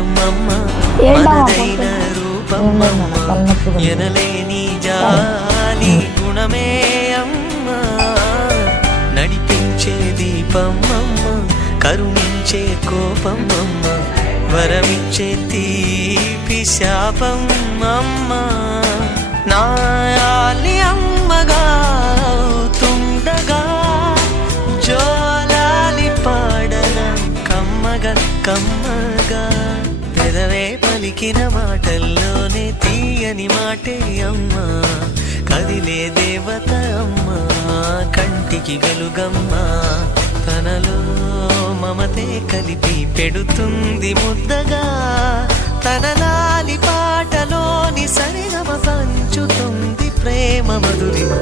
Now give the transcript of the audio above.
అందమమ్మ మనదైన రూపమమ్మ ఎనలేని జాలి గుణమే అమ్మ నడిపించే దీపమమ్మ కరుణించే కోపమమ్మ వరమిచ్చే తీపి శాపమమ్మ నాయాలి అమ్మగా తుండగా జోలాలి పాడన కమ్మగా కమ్మగా పెదవే పలికిన మాటల్లోనే తీయని మాటే అమ్మ కదిలే దేవత అమ్మ కంటికి వెలుగమ్మ తనలో మమతే కలిపి పెడుతుంది ముద్దగా తన లాలి పాటలోని సరిగమ పంచుతుంది ప్రేమ మధురిమ